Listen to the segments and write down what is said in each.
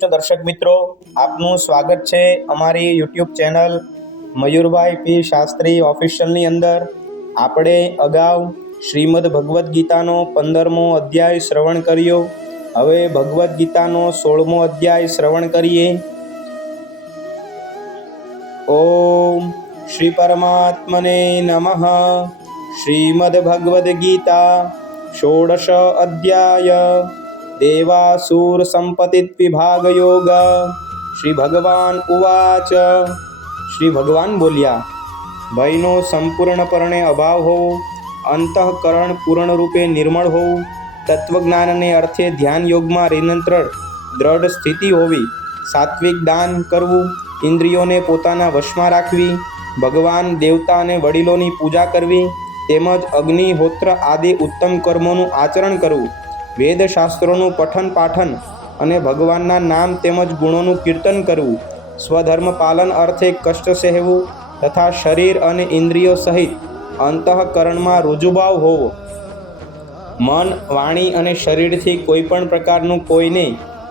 કૃષ્ણ દર્શક મિત્રો, આપનું સ્વાગત છે અમારી યુટ્યુબ ચેનલ મયુરભાઈ પી શાસ્ત્રી ઓફિશિયલની અંદર. આપણે અગાઉ શ્રીમદ ભગવદ્ ગીતાનો 15મો અધ્યાય શ્રવણ કર્યો. હવે ભગવદ્ ગીતાનો 16મો અધ્યાય શ્રવણ કરીએ. ઓમ શ્રી પરમાત્મને નમઃ. શ્રીમદ ભગવદ્ ગીતા 16 અધ્યાય દેવાસુર સંપતિત વિભાગ યોગ. શ્રી ભગવાન ઉવાચ. શ્રી ભગવાન બોલ્યા, ભયનો સંપૂર્ણપણે અભાવ હોવો, અંતઃકરણ પૂર્ણ રૂપે નિર્મળ હોવું, તત્વજ્ઞાનને અર્થે ધ્યાન યોગમાં નિરંતર દ્રઢ સ્થિતિ હોવી, સાત્વિક દાન કરવું, ઇન્દ્રિયોને પોતાના વશમાં રાખવી, ભગવાન દેવતા અને વડીલોની પૂજા કરવી, તેમજ અગ્નિહોત્ર આદિ ઉત્તમ કર્મોનું આચરણ કરવું, વેદશાસ્ત્રોનું પઠન પાઠન અને ભગવાનના નામ તેમજ ગુણોનું કીર્તન કરવું, સ્વધર્મ પાલન અર્થે કષ્ટ સહેવું તથા શરીર અને ઇન્દ્રિયો સહિત અંતઃકરણમાં રુજુભાવ હોવો, મન, વાણી અને શરીરથી કોઈ પણ પ્રકારનું કોઈને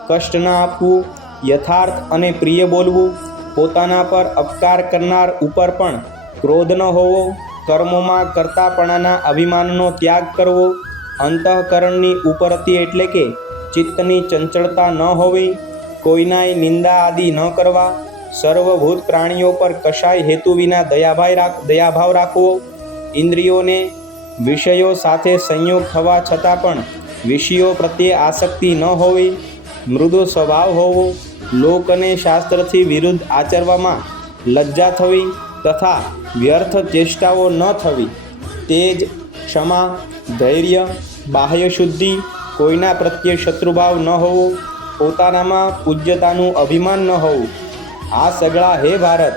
કષ્ટ ન આપવું, યથાર્થ અને પ્રિય બોલવું, પોતાના પર અપકાર કરનાર ઉપર પણ ક્રોધ ન હોવો, કર્મોમાં કર્તાપણાના અભિમાનનો ત્યાગ કરવો, અંતઃકરણની ઉપરતી એટલે કે ચિત્તની ચંચળતા ન હોવી, કોઈનાય નિંદા આદિ ન કરવા, સર્વભૂત પ્રાણીઓ પર કશાય હેતુ વિના દયાભાવ રાખવો, ઇન્દ્રિયોને વિષયો સાથે સંયોગ થવા છતાં પણ વિષયો પ્રત્યે આસક્તિ ન હોવી, મૃદુ સ્વભાવ હોવો, લોક અને શાસ્ત્રથી વિરુદ્ધ આચરવામાં લજ્જા થવી તથા વ્યર્થ ચેષ્ટાઓ ન થવી, તેજ, ક્ષમા, ધૈર્ય, બાહ્ય શુદ્ધિ, કોઈના પ્રત્યે શત્રુભાવ ન હોવો, પોતાનામાં પૂજ્યતાનું અભિમાન ન હોવું. આ સગળા હે ભારત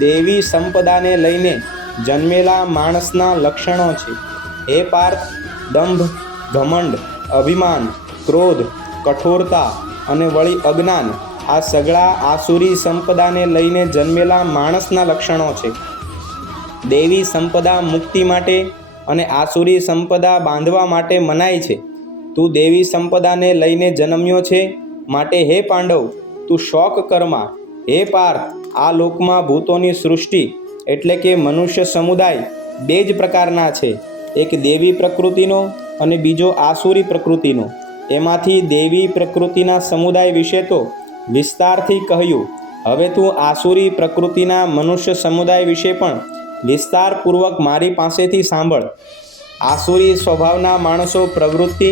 દેવી સંપદાને લઈને જન્મેલા માણસના લક્ષણો છે. હે પાર્થ, દંભ, ઘમંડ, અભિમાન, ક્રોધ, કઠોરતા અને વળી અજ્ઞાન આ સગળા આસુરી સંપદાને લઈને જન્મેલા માણસના લક્ષણો છે. દેવી સંપદા મુક્તિ માટે અને આસુરી સંપદા બાંધવા માટે મનાય છે. તું દેવી સંપદાને લઈને જન્મ્યો છે, માટે હે પાંડવ તું શોક કરમાં. હે પાર્થ, આ લોકમાં ભૂતોની સૃષ્ટિ એટલે કે મનુષ્ય સમુદાય બે જ પ્રકારના છે, એક દેવી પ્રકૃતિનો અને બીજો આસુરી પ્રકૃતિનો. એમાંથી દેવી પ્રકૃતિના સમુદાય વિશે તો વિસ્તારથી કહ્યું. હવે તું આસુરી પ્રકૃતિના મનુષ્ય સમુદાય વિશે પણ વિસ્તારપૂર્વક મારી પાસેથી સાંભળ. આસુરી સ્વભાવના માણસો પ્રવૃત્તિ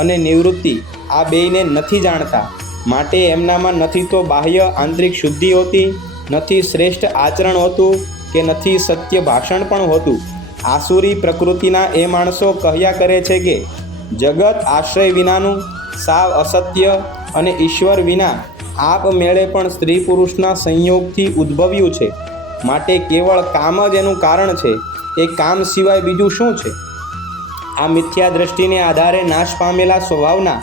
અને નિવૃત્તિ આ બેયને નથી જાણતા, માટે એમનામાં નથી તો બાહ્ય આંતરિક શુદ્ધિ હોતી, નથી શ્રેષ્ઠ આચરણ હોતું કે નથી સત્ય ભાષણ પણ હોતું. આસુરી પ્રકૃતિના એ માણસો કહ્યા કરે છે કે જગત આશ્રય વિનાનું, સાવ અસત્ય અને ઈશ્વર વિના આપમેળે પણ સ્ત્રી પુરુષના સંયોગથી ઉદ્ભવ્યું છે, માટે કેવળ કામ જ એનું કારણ છે. એ કામ સિવાય બીજું શું છે? આ મિથ્યા દ્રષ્ટિને આધારે નાશ પામેલા સ્વભાવના,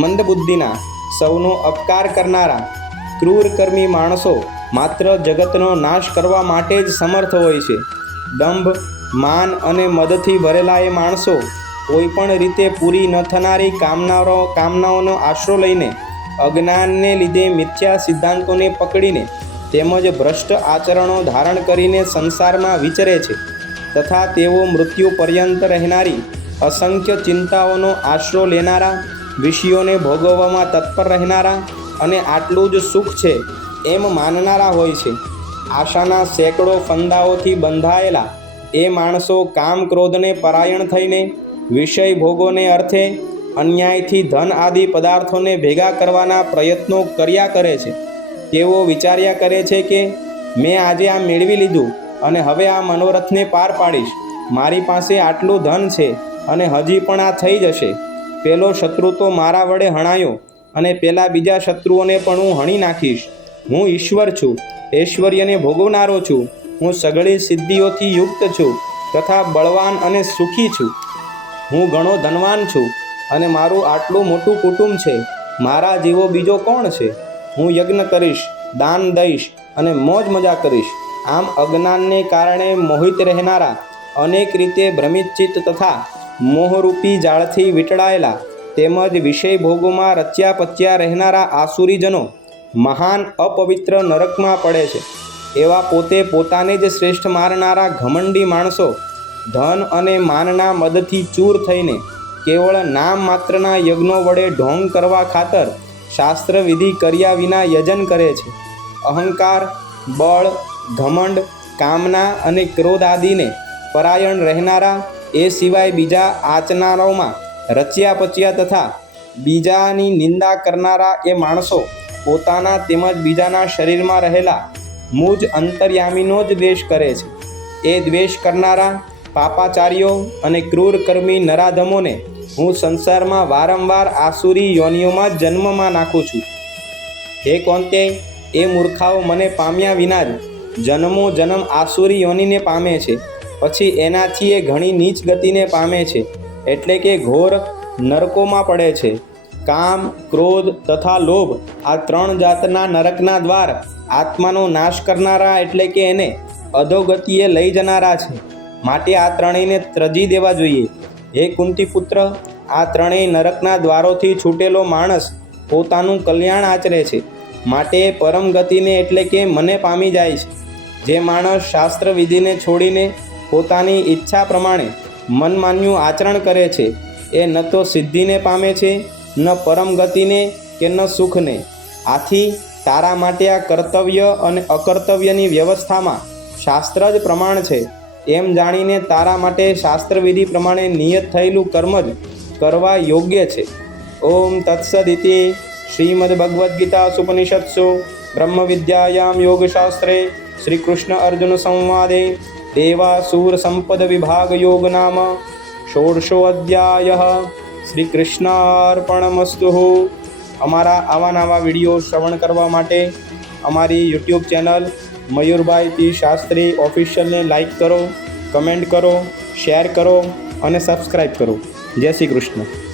મંદબુદ્ધિના, સૌનો અપકાર કરનારા, ક્રૂરકર્મી માણસો માત્ર જગતનો નાશ કરવા માટે જ સમર્થ હોય છે. દંભ, માન અને મદથી ભરેલા એ માણસો કોઈ પણ રીતે પૂરી ન થનારી કામનાઓનો આશરો લઈને અજ્ઞાનને લીધે મિથ્યા સિદ્ધાંતોને પકડીને તેમજ ભ્રષ્ટ આચરણો ધારણ કરીને સંસારમાં વિચરે છે તથા તેઓ મૃત્યુ પર્યંત રહેનારી અસંખ્ય ચિંતાઓનો આશરો લેનારા, વિષયોને ભોગવવામાં તત્પર રહેનારા અને આટલું જ સુખ છે એમ માનનારા હોય છે. આશાના સેંકડો ફંદાઓથી બંધાયેલા એ માણસો કામ ક્રોધને પરાયણ થઈને વિષય ભોગોને અર્થે અન્યાયથી ધન આદિ પદાર્થોને ભેગા કરવાના પ્રયત્નો કર્યા કરે છે. તેઓ વિચાર્યા કરે છે કે મેં આજે આ મેળવી લીધું અને હવે આ મનોરથને પાર પાડીશ. મારી પાસે આટલું ધન છે અને હજી પણ આ થઈ જશે. પેલો શત્રુ તો મારા વડે હણાયો અને પેલા બીજા શત્રુઓને પણ હું હણી નાખીશ. હું ઈશ્વર છું, ઐશ્વર્યને ભોગવનારો છું. હું સઘળી સિદ્ધિઓથી યુક્ત છું તથા બળવાન અને સુખી છું. હું ઘણો ધનવાન છું અને મારું આટલું મોટું કુટુંબ છે. મારા જેવો બીજો કોણ છે? હું યજ્ઞ કરીશ, દાન દઈશ અને મોજ મજા કરીશ. આમ અજ્ઞાનને કારણે મોહિત રહેનારા, અનેક રીતે ભ્રમિત ચિત્ત તથા મોહરૂપી જાળથી વીંટળાયેલા તેમજ વિષય ભોગોમાં રચ્યા પચ્યા રહેનારા આસુરીજનો મહાન અપવિત્ર નરકમાં પડે છે. એવા પોતે પોતાને જ શ્રેષ્ઠ મારનારા ઘમંડી માણસો ધન અને માનના મદથી ચૂર થઈને કેવળ નામ માત્રના યજ્ઞો વડે ઢોંગ કરવા ખાતર શાસ્ત્ર વિધિ કર્યા વિના યજન કરે છે. અહંકાર, બળ, ઘમંડ, કામના અને ક્રોધ આદિને પરાયણ રહેનારા, એ સિવાય બીજા આચનારોમાં રચ્યા પચ્યા તથા બીજાની નિંદા કરનારા એ માણસો પોતાના તેમજ બીજાના શરીરમાં રહેલા મુજ અંતર્યામીનો જ દ્વેષ કરે છે. એ દ્વેષ કરનારા પાપાચારીઓ અને ક્રૂર કર્મી નરાધમોને હું સંસારમાં વારંવાર આસુરી યોનિઓમાં જન્મમાં નાખું છું. હે કૌંતેય, એ મૂર્ખાઓ મને પામ્યા વિના જ જન્મો જન્મ આસુરી યોનિને પામે છે. પછી એનાથી એ ઘણી નીચ ગતિને પામે છે, એટલે કે ઘોર નરકોમાં પડે છે. કામ, ક્રોધ તથા લોભ આ 3 જાતના નરકના દ્વાર આત્માનો નાશ કરનારા એટલે કે એને અધોગતિએ લઈ જનારા છે. માટે આ ત્રણેયને ત્યજી દેવા જોઈએ. હે કુંતીપુત્ર, આ ત્રણેય નરકના દ્વારોથી છૂટેલો માણસ પોતાનું કલ્યાણ આચરે છે, માટે પરમ ગતિને એટલે કે મને પામી જાય છે. જે માણસ શાસ્ત્ર વિધિને છોડીને પોતાની ઈચ્છા પ્રમાણે મનમાન્યું આચરણ કરે છે, એ ન તો સિદ્ધિને પામે છે, ન પરમ ગતિને કે ન સુખને. આથી તારા માટે આ કર્તવ્ય અને અકર્તવ્યની વ્યવસ્થામાં શાસ્ત્ર જ પ્રમાણ છે એમ જાણીને તારા માટે શાસ્ત્રવિધિ પ્રમાણે નિયત થયેલું કર્મ જ કરવા યોગ્ય છે. ઓમ તત્સદિતિ શ્રીમદ્ ભગવદ્ ગીતા સુપનિષત્સુ બ્રહ્મ વિદ્યાયામ યોગશાસ્ત્રે શ્રી કૃષ્ણ અર્જુન સંવાદે દેવાસુર સંપદ વિભાગ યોગ નામ ષોડશોઅધ્યાય. શ્રી કૃષ્ણાર્પણમસ્તુ. અમારા આવા નવા વિડીયો શ્રવણ કરવા માટે અમારી યુટ્યુબ ચેનલ મયુરભાઈ ટી શાસ્ત્રી ઓફિશિયલને લાઈક કરો, કમેન્ટ કરો, શેર કરો અને સબસ્ક્રાઈબ કરો. જય શ્રી કૃષ્ણ.